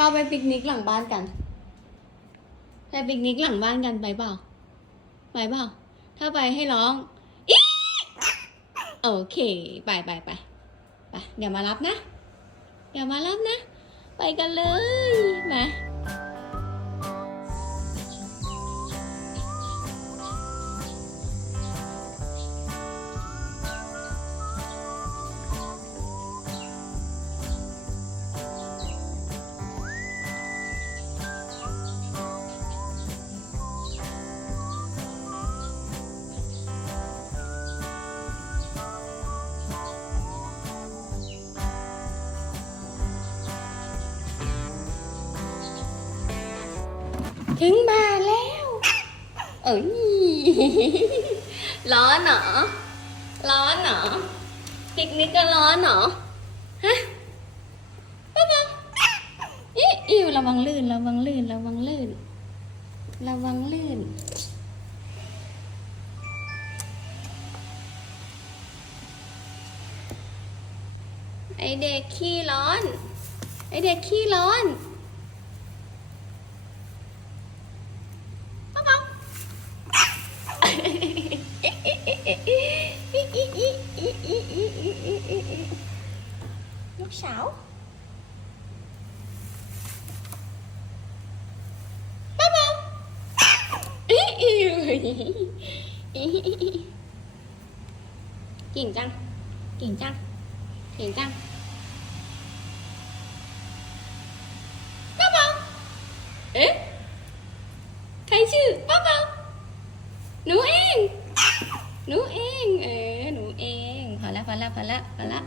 เราไปปิกนิกหลังบ้านกัน ไปปิกนิกหลังบ้านกันไปเปล่า ไปเปล่า ถ้าไปให้ร้องอีโอเค ไปไปไปไป เดี๋ยวมารับนะ เดี๋ยวมารับนะ ไปกันเลยมา ถึงมาแล้ว เอ้ยร้อนเหรอ ร้อนเหรอปิกนิกก็ร้อนเหรอ ฮะป๊าป๊าอิอิวระวังลื่น ระวังลื่น ระวังลื่น ระวังลื่นไอเด็กขี้ร้อน ไอเด็กขี้ร้อน 6 Bố bố Kiển răng Kiển răng Kiển răng Bố bố Ê, Thấy chứ Bố bố Nú em Nú em Ờ Nú em Phải là phải là phải là phải là.